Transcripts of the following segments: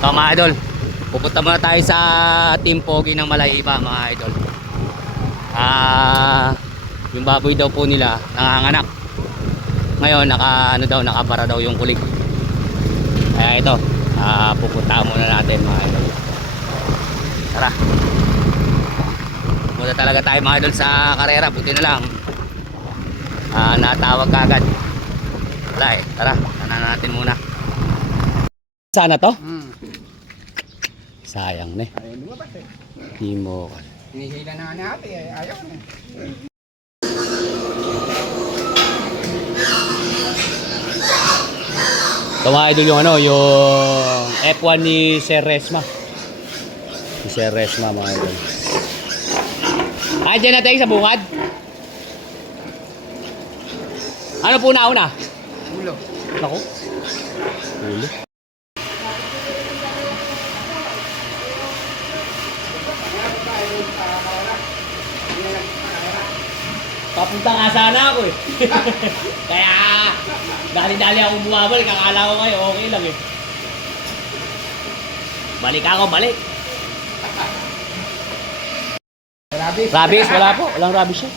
So mga idol, pupunta muna tayo sa Team Pogi ng Malaiba mga idol. Yung baboy daw po nila nanganganak. Ngayon nakabara daw yung kulig. Kaya ito, pupunta muna natin mga idol. Tara. Pupunta talaga tayo mga idol sa karera, buti na lang. Natawag kagad. Wala eh, tara, tanan natin muna. Sana to? Sayang na eh. Ayaw lumabas eh. Di mo. Hinihila na nga natin eh. Ayaw na. Ito mga idol yung yung F1 ni Sir Resma. Si Sir Resma mga idol. Dyan na tayo sa bungad. Ano po nauna? Ulo. Ako? Ulo. Papunta nga sana ako eh. Kaya dali-dali ako bumabalik. Akala ko kayo okay lang eh. Balik ako, balik. Rabies, wala po. Walang rabies siya.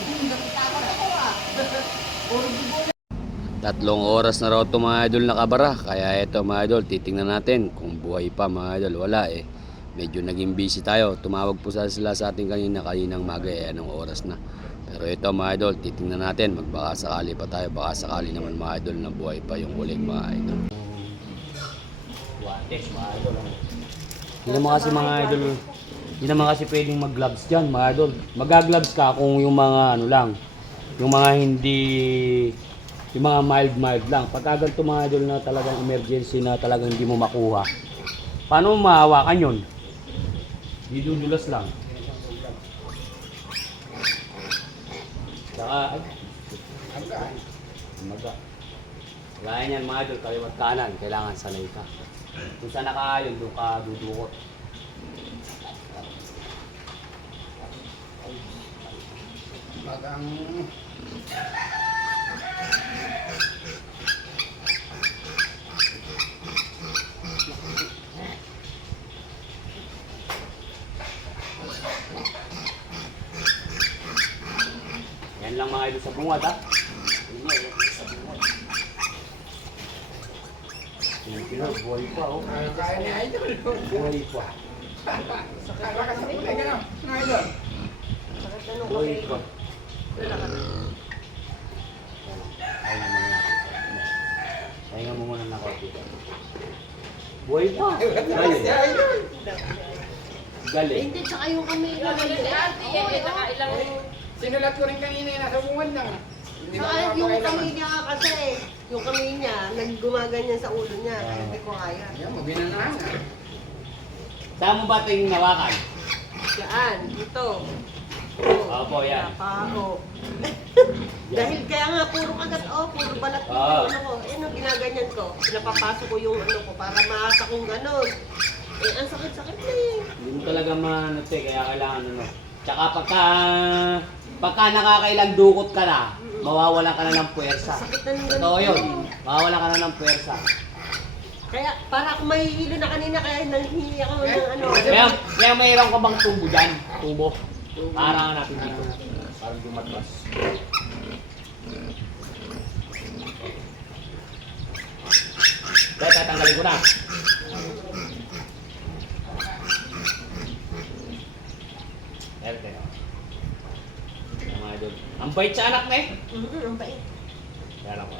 3 oras na raw ito mga idol nakabara. Kaya ito mga idol, titingnan natin kung buhay pa mga idol. Wala eh. Medyo naging busy tayo. Tumawag po sila sa ating kaninang maga eh. Anong oras na. Pero ito mga idol, titingnan natin. Magbaka sakali pa tayo. Baka sakali naman mga idol na buhay pa yung kulig mga idol. Guantes mga idol. Hindi naman kasi mga idol, hindi naman kasi pwedeng mag-gloves dyan mga idol. Mag-gloves ka kung yung mga ano lang, yung mga hindi, yung mga mild lang. Pagka ganito mga idol na talagang emergency na talagang hindi mo makuha, paano mo mahawakan yun? Didudulas lang. Saka, maga. Gaya niyan mga idol, kaliwat kanan, kailangan sanay ka. Kung saan nakayon, doon ka dudukot. Magang... Yan lang mga idol sa bungad ha. Buhay pa oh. Kaya ni Idol. Buhay pa. Lakas sa kulay ka na. Idol. Buhay pa. Pahinga mo muna na konti. Buhay pa. Si Idol. Galing. Hindi, tsaka yung kami nakailang... Sinulat ko rin kanina yung nasa bungad lang. Hindi Saka ba yung kailangan? kami niya kasi, yung kami niya, naggumaganyan sa ulo niya, kaya hindi ko kaya. Ayan, mabinanaan ah. Saan mo ba ito yung nawakan? Yan, ito. Opo, yan. Napao. Dahil kaya nga, puro kagat, puro balat ko Ah. yung ano ko. Eh, nung ginaganyan ko, pinapapasok ko yung ano ko para maasa kong ganon. Eh, ang sakit-sakit na eh. Hindi mo talaga manate, kaya kailangan ano. Tsaka pagka nakakailang dukot ka na, mawawalan ka na ng puwersa. Sakit na ng Totoo yun. Mawawalan ka na ng puwersa. Kaya, para akong mahihilo na kanina, kaya nanghihi ako ng ano. Kaya mayroon ka bang tubo dyan? Tubo? Para natin dito. Parang dumatras. Kaya tatanggalin ko na. Erte. Mga idol. Ang bait sa anak na eh. Ang bait. Kaya lang ko.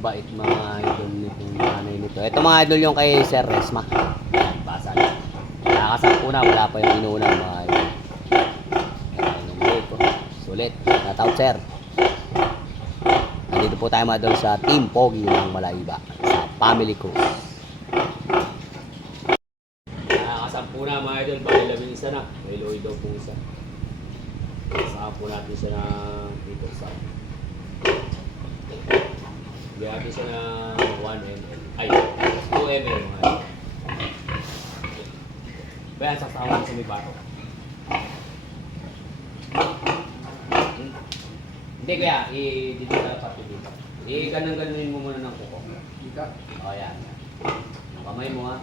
Bait mga idol nitong nanay nito. Ito mga idol yung kay Sir Resma. Basa na. Nakakasampu na. Wala pa yung inuuna mga idol. Sulit. Shoutout sir. Nandito po tayo mga idol sa Team Pogi ng Malaiba. Sa family ko. Nakakasampu na mga idol. Bali labing isa na. May loy daw po isa. Saan po natin siya na dito sa natin siya na 1 ml. Ay, 2 ml mga idol. Bayan sa tawag sa may bato. Hindi kuya, dito na pati dito. Ganun-ganunin mo muna ng kuko. Dito. O, yan. Yung kamay mo, ha.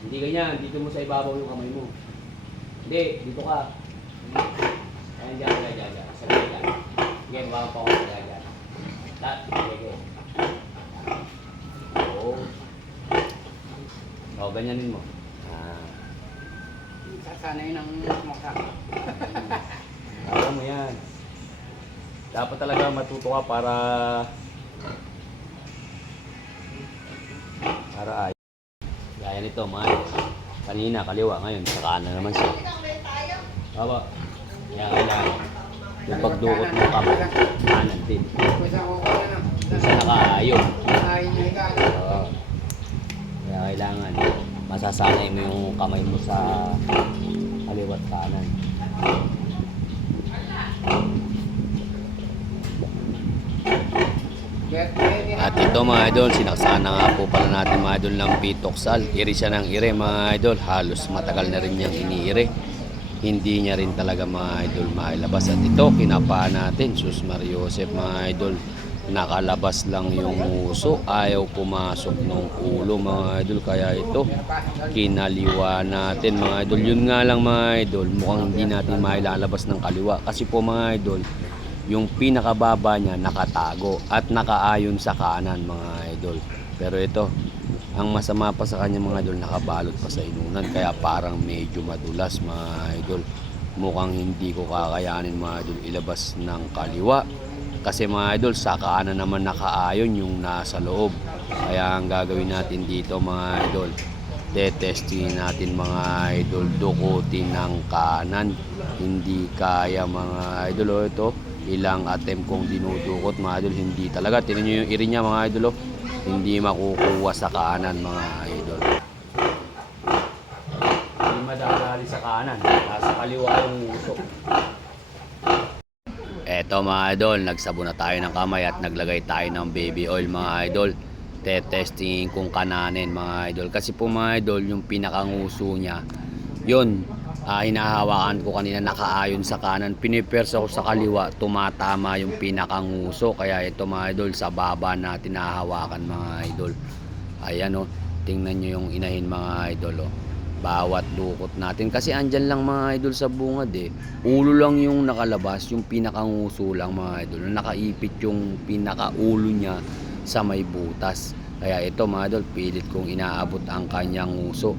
Hindi ganyan. Dito mo sa ibabaw yung kamay mo. Hindi. Dito ka. Ayan, dyan. Sa gila. Sige, baka pa ako sa gila. Sige. Oo. O, ganyanin mo. Sasanay ng mukha. Alam mo yan. Dapat talaga matuto ka para ay. Gaya nito, mga kanina, kaliwa, ngayon, sa kanan naman siya. Baba. Kaya kailangan. Yung pagdukot mo kamay, kanan din. Kusa ko na lang. Isa nakaayon. Ay, higa na. Oo. Kaya kailangan, masasanay mo yung kamay mo sa kaliwa at kanan. At ito mga idol, sinaksakan na nga po pala natin mga idol ng pitoksal. Iri siya ng ire mga idol. Halos matagal na rin niyang iniire. Hindi niya rin talaga mga idol mailabas. At ito, kinapahan natin. Sus Mariosep mga idol. Nakalabas lang yung uso. Ayaw pumasok ng ulo mga idol. Kaya ito, kinaliwa natin mga idol. Yun nga lang mga idol, mukhang hindi natin mailalabas ng kaliwa. Kasi po mga idol, yung pinakababa niya nakatago at nakaayon sa kanan mga idol. Pero ito, ang masama pa sa kanya mga idol, nakabalot pa sa inunan, kaya parang medyo madulas mga idol. Mukhang hindi ko kakayanin mga idol ilabas ng kaliwa, kasi mga idol sa kanan naman nakaayon yung nasa loob. Kaya ang gagawin natin dito mga idol, tetestingin natin mga idol, dukutin ng kanan. Hindi kaya mga idol. O ito, ilang attempt kong dinudukot mga idol, hindi talaga. Tingnan nyo yung iri niya mga idol, hindi makukuha sa kanan mga idol. Hindi madadali sa kanan, nasa kaliwa yung usok. Eto mga idol, nagsabon na tayo ng kamay at naglagay tayo ng baby oil mga idol. Tetestingin kung kananin mga idol, kasi po mga idol, yung pinakanguso niya, yun, hinahawakan ko kanina, nakaayon sa kanan. Pinipersa ko sa kaliwa, tumatama yung pinakanguso. Kaya ito mga idol, sa baba natin nahahawakan mga idol. Ayan o, tingnan nyo yung inahin mga idol o. Bawat dukot natin, kasi andyan lang mga idol sa bungad eh. Ulo lang yung nakalabas, yung pinakanguso lang mga idol. Nakaipit yung pinakaulo niya sa may butas. Kaya ito mga idol, pilit kong inaabot ang kanyang nguso.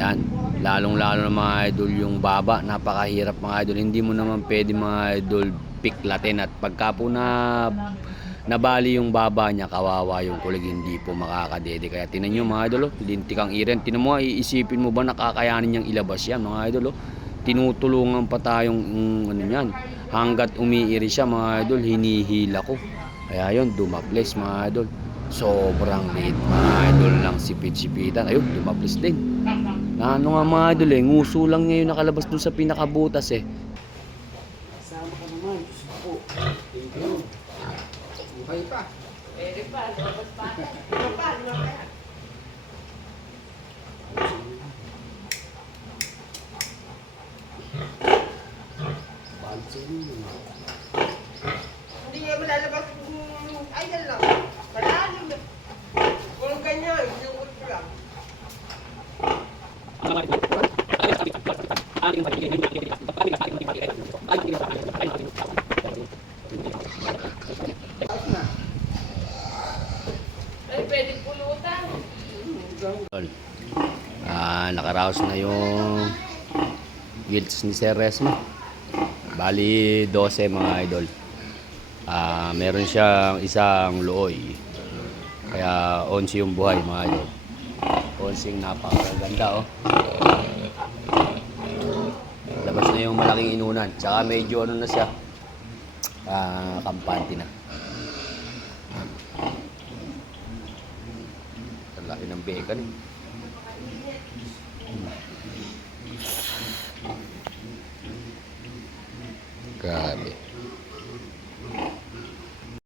Yan, lalong-lalo na mga idol yung baba, napakahirap mga idol. Hindi mo naman pwede mga idol piklatin, at pagka po nabali yung baba niya, kawawa yung kulig, hindi po makakadede. Kaya tinan nyo mga idol, lintik ang iren. Tinan mo, iisipin mo ba nakakayanin niyang ilabas yan mga idol. Tinutulungan pa tayong ano yan, hanggat umiiri siya mga idol, hinihila ko. Kaya yun, dumaples mga idol. Sobrang liit mga idol lang, sipit-sipitan. Ayun, dumaples din. Ano nga mga idol eh, nguso lang niya yung nakalabas dun sa pinakabutas eh. Kasama ka naman. Ako. Thank you. Buhay pa. Pwede pa, labas pa. Ano pa, ano kaya? Hindi nga malalabas yung idol lang. Malalim na. Kung ganyan, yung ultra lang. Ay, pwede pulutan. Nakaraos na yung gilts ni Sir Resma. Bali 12 mga idol. Meron siyang isang looy. Kaya 11 yung buhay mga idol. 11 napakaganda oh. Labas na yung malaking inunan. Tsaka medyo ano na siya, kampante na. Ang laki ng bacon eh. Grabe.